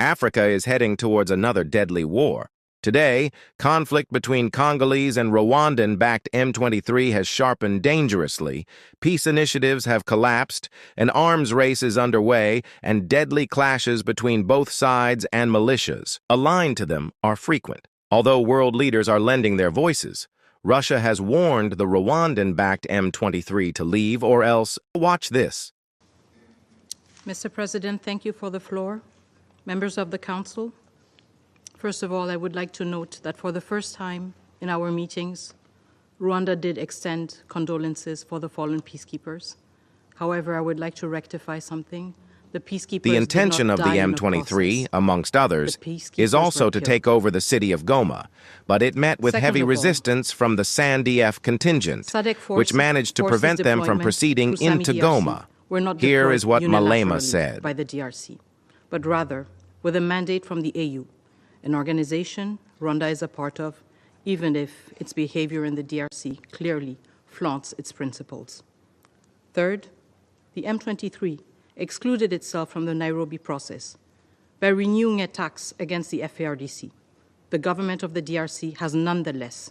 Africa is heading towards another deadly war. Today, conflict between Congolese and Rwandan-backed M23 has sharpened dangerously, peace initiatives have collapsed, an arms race is underway, and deadly clashes between both sides and militias, aligned to them, are frequent. Although world leaders are lending their voices, Russia has warned the Rwandan-backed M23 to leave or else. Watch this. Mr. President, thank you for the floor. Members of the Council, first of all, I would like to note that for the first time in our meetings, Rwanda did extend condolences for the fallen peacekeepers. However, I would like to rectify something. The intention of the M23, amongst others, is also to take over the city of Goma, but it met with heavy resistance from the SANDF contingent, which managed to prevent them from proceeding into Goma. Here is what Malema said. By the DRC, but rather with a mandate from the AU, an organization Rwanda is a part of, even if its behavior in the DRC clearly flaunts its principles. Third, the M23 excluded itself from the Nairobi process by renewing attacks against the FARDC. The government of the DRC has nonetheless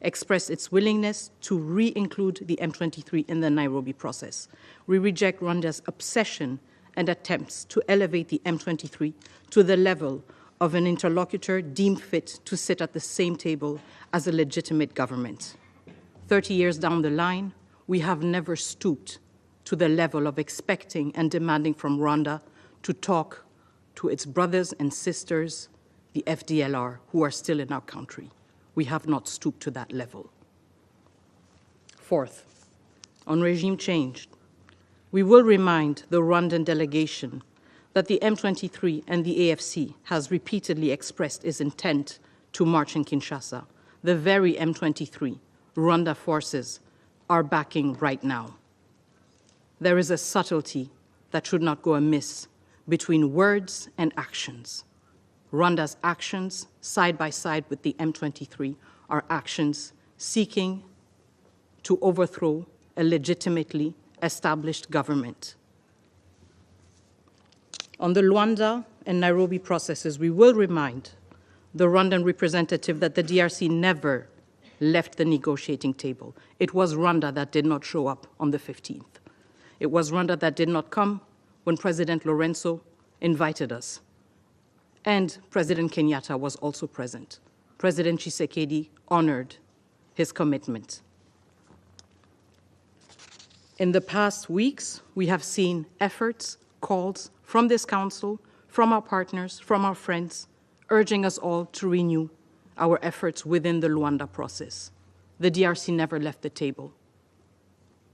expressed its willingness to re-include the M23 in the Nairobi process. We reject Rwanda's obsession and attempts to elevate the M23 to the level of an interlocutor deemed fit to sit at the same table as a legitimate government. 30 years down the line, we have never stooped to the level of expecting and demanding from Rwanda to talk to its brothers and sisters, the FDLR, who are still in our country. We have not stooped to that level. Fourth, on regime change, we will remind the Rwandan delegation that the M23 and the AFC has repeatedly expressed its intent to march in Kinshasa. The very M23 Rwanda forces are backing right now. There is a subtlety that should not go amiss between words and actions. Rwanda's actions, side by side with the M23, are actions seeking to overthrow a legitimately established government. On the Luanda and Nairobi processes, we will remind the Rwandan representative that the DRC never left the negotiating table. It was Rwanda that did not show up on the 15th. It was Rwanda that did not come when President Lorenzo invited us. And President Kenyatta was also present. President Tshisekedi honored his commitment. In the past weeks, we have seen efforts, calls from this council, from our partners, from our friends, urging us all to renew our efforts within the Luanda process. The DRC never left the table.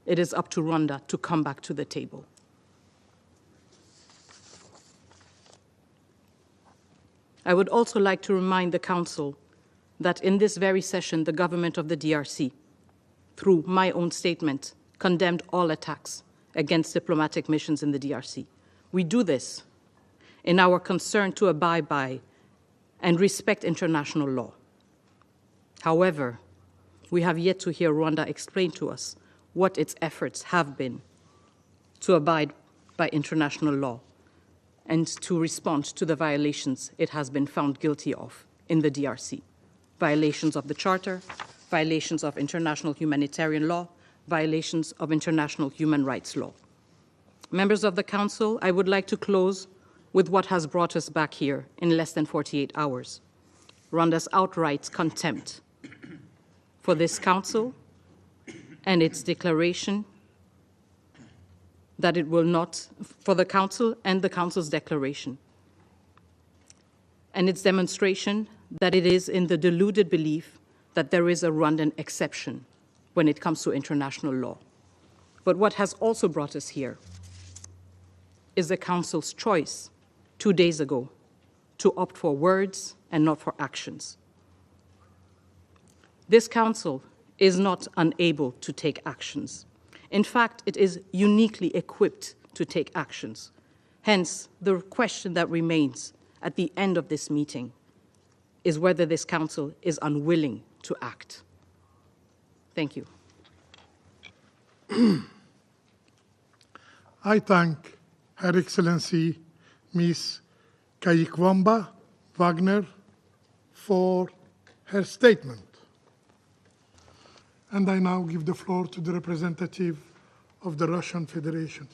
It is up to Rwanda to come back to the table. I would also like to remind the Council that in this very session, the government of the DRC, through my own statement, condemned all attacks against diplomatic missions in the DRC. We do this in our concern to abide by and respect international law. However, we have yet to hear Rwanda explain to us what its efforts have been to abide by international law and to respond to the violations it has been found guilty of in the DRC. Violations of the Charter, violations of international humanitarian law, violations of international human rights law. Members of the Council, I would like to close with what has brought us back here in less than 48 hours. Rwanda's outright contempt for this Council and its declaration that it will not, for the Council and the Council's declaration, and its demonstration that it is in the deluded belief that there is a Rwandan exception when it comes to international law. But what has also brought us here is the Council's choice 2 days ago to opt for words and not for actions. This Council is not unable to take actions. In fact, it is uniquely equipped to take actions. Hence, the question that remains at the end of this meeting is whether this Council is unwilling to act. Thank you. I thank Her Excellency Ms. Kaikwamba Wagner for her statement. And I now give the floor to the representative of the Russian Federation.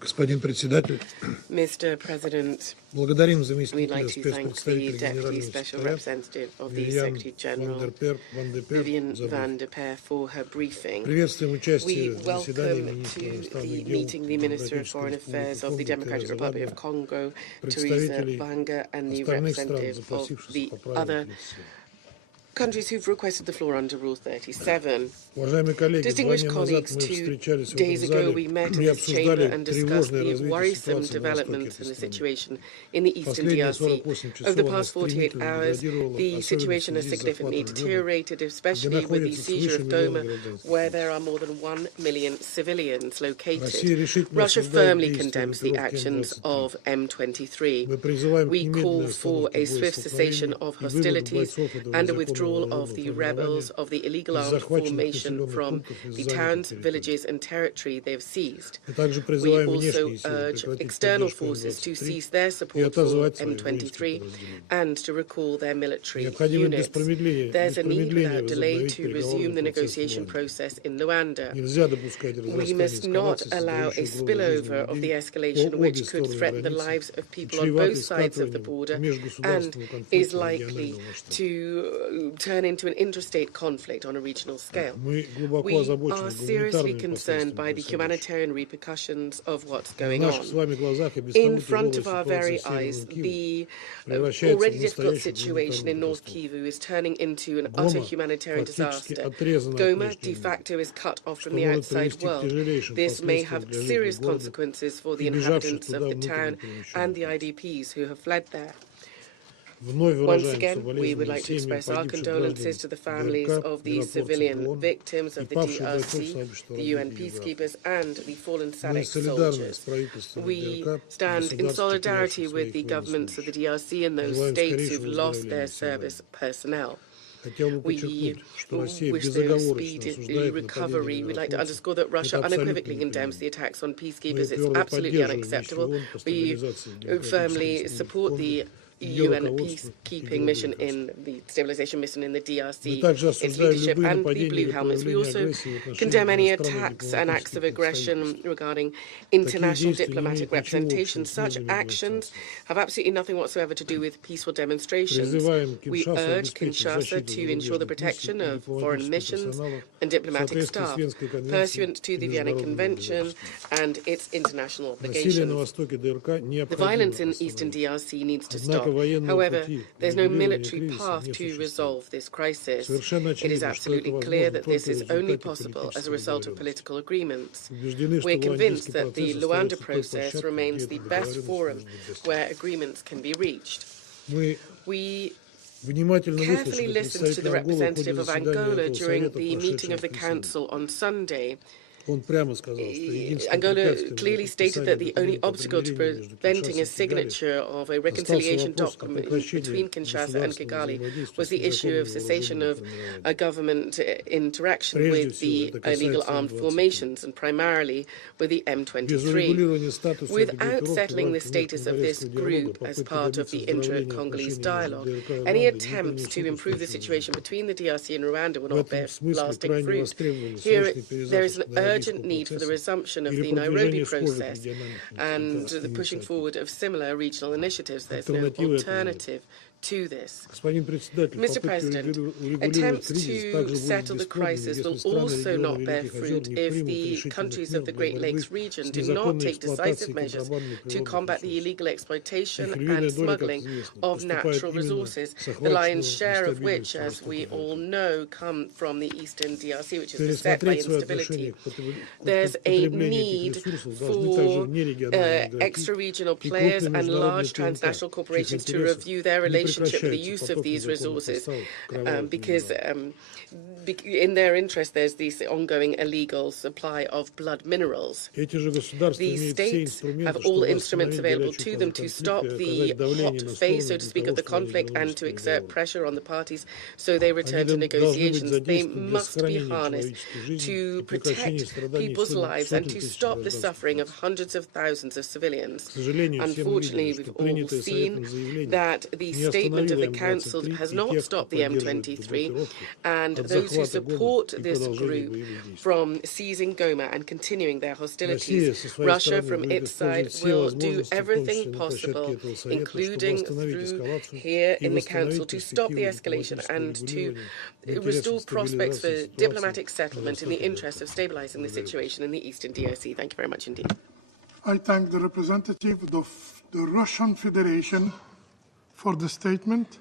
Господин председатель, Mr. President, благодарим we'd заместителя like to thank the спецпредставителя Deputy Генерального Special секретаря Representative of the Вивиан Secretary General, Ван де Пер Vivian за van der Peer, for her briefing. Приветствуем We участие в заседании welcome министра to иностранных the дел meeting the Minister of Foreign Affairs of the Democratic Republic of Congo, Teresa Vanga, and the representative of the other countries who've requested the floor under Rule 37. Уважаемые коллеги, Distinguished 2 дня назад colleagues, мы 2 встречались в days этом ago зале we met in и this chamber обсуждали and discussed тревожное the развитие worrisome ситуации на востоке developments этой in the страны. situation in the eastern Последние DRC. 48 Over the часов она past 48 стремительно hours, деградировала, the особенно в situation has связи с significantly захватом Гома, deteriorated, где especially with the находится seizure свыше of миллиона Goma, гражданских. where there are more than 1 million civilians located. Россия решительно Russia осуждает firmly действия condemns the группировки actions M23. of M23. Мы призываем к We call немедленной for остановке a swift cessation боестолкновений of и выводу hostilities бойцов этого and a незаконного withdrawal вооруженного of the формирования rebels of the illegal из armed захваченных formation населенных from пунктов и the занятых towns, территорий. villages and territory they have seized. Мы также We призываем also внешние силы urge прекратить external поддержку forces to M23 cease their и support for отозвать свои воинские M23 подразделения. and to recall their military Необходимо без units. промедления There's a need without delay возобновить to resume the переговорный процесс в negotiation Руанде. process in Luanda. Нельзя допускать We разрастания must not эскалации, allow a создающей угрозу жизни spillover of the людей escalation по which обе could стороны threaten the границы lives of и people on both чреватой sides of the скатыванием border and межгосударственного is конфликта likely регионального масштаба. to turn into an interstate conflict on a regional scale. Мы глубоко We озабочены are seriously гуманитарными concerned последствиями by the происходящего. humanitarian repercussions of what's В going наших on. с вами глазах и без In того front тяжелая of our ситуация very в Северном eyes, Киеве the превращается в already difficult настоящую situation in гуманитарную North катастрофу. Kivu is turning into an utter Гома humanitarian фактически disaster. отрезана от Goma внешнего de мира, facto is cut off что from the может outside привести к world. тяжелейшим This may последствиям have для жителей serious города consequences for the и бежавших inhabitants туда of the внутренне town and the перемещенных лиц. IDPs who have fled there. Вновь Once выражаем again, we would соболезнования like to семьям express our погибших condolences to the граждан families ДРК, of the миротворцев civilian ООН victims и of the павших бойцов DRC, сообщества the UN развития Юга. peacekeepers, and the fallen Мы SADC солидарны с soldiers. правительством We ДРК и stand in государств, solidarity потерявших with the своих governments of the военнослужащих. DRC and those Желаем states who've скорейшего lost their выздоровления всем service personnel. Хотел бы We подчеркнуть, что Россия wish their безоговорочно speedy осуждает recovery. нападение We'd like to миротворцев. underscore that Russia Это абсолютно unequivocally condemns the неприемлемо. attacks on Мы peacekeepers. It's твердо absolutely поддерживаем unacceptable. миссию ООН по We стабилизации в Демократической firmly Республике support the Конго, ее UN руководство и peacekeeping mission переговорное in the stabilization mission in the Мы DRC, также its осуждаем leadership, любые and the нападения Blue или Helmets. We проявления also агрессии в отношении condemn any иностранных attacks and acts of дипломатических aggression представительств. regarding Такие international действия не diplomatic имеют ничего representation. общего с Such мирными actions демонстрациями. have absolutely nothing whatsoever to do with peaceful demonstrations. Призываем We Киншасу urge обеспечить Kinshasa защиту to ensure the зарубежных protection миссий и of foreign дипломатического missions персонала and в diplomatic соответствии с staff, Венской конвенцией pursuant to и the Vienna международным Convention обязательствам. and its international Насилие на obligations. востоке ДРК The violence in необходимо eastern остановить. DRC needs to Однако stop. военного However, пути there's no урегулирования military кризиса path не to существует. resolve this crisis. Совершенно It is очевидно, что это absolutely clear возможно that this только в is only результате possible as a политической result of договоренности. political agreements. Убеждены, что We're convinced руандийский that the процесс Luanda остается той process площадкой, remains где the эта best договоренность forum может быть достигнута. where agreements can be reached. Мы We внимательно carefully выслушали listened to the представителя Анголы в ходе representative of заседания Angola этого during совета, the meeting of прошедшего the в Киеве. Council on Sunday. Он прямо сказал, что единственное Angola препятствие clearly для stated that the only подписания obstacle to примирения между preventing a Киншасой и Кигали signature of a reconciliation document between Kinshasa and Kigali was the issue of cessation of a government interaction with the illegal armed formations and primarily with the M23. Without settling the status of this group as part of the intra-Congolese dialogue, any attempts to improve the situation between the DRC and Rwanda will not bear lasting fruit. Here, there is an urgent need for the resumption of the Nairobi process and the pushing forward of similar regional initiatives. There's no alternative to this. Mr. President, attempts to settle the crisis will also not bear fruit if the countries of the Great Lakes region do not take decisive measures to combat the illegal exploitation and smuggling of natural resources, the lion's share of which, as we all know, come from the eastern DRC, which is beset by instability. There's a need for extra-regional players and large transnational corporations to review their relations relationship with the use of these resources, because in their interest there's this ongoing illegal supply of blood minerals. These states have all instruments available to them to stop the hot phase, so to speak, of the conflict and to exert pressure on the parties so they return to negotiations. They must be harnessed to protect people's lives and to stop the suffering of hundreds of thousands of civilians. Unfortunately, we've all seen that the statement of the Council has not stopped the M23, and those who support this group from seizing Goma and continuing their hostilities. Russia, from its side, will do everything possible, including through here in the Council, to stop the escalation and to restore prospects for diplomatic settlement in the interest of stabilizing the situation in the eastern DRC. Thank you very much indeed. I thank the representative of the Russian Federation for the statement.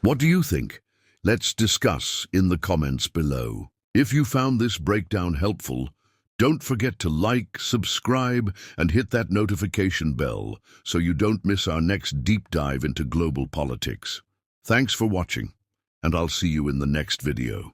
What do you think? Let's discuss in the comments below. If you found this breakdown helpful, don't forget to like, subscribe, and hit that notification bell so you don't miss our next deep dive into global politics. Thanks for watching, and I'll see you in the next video.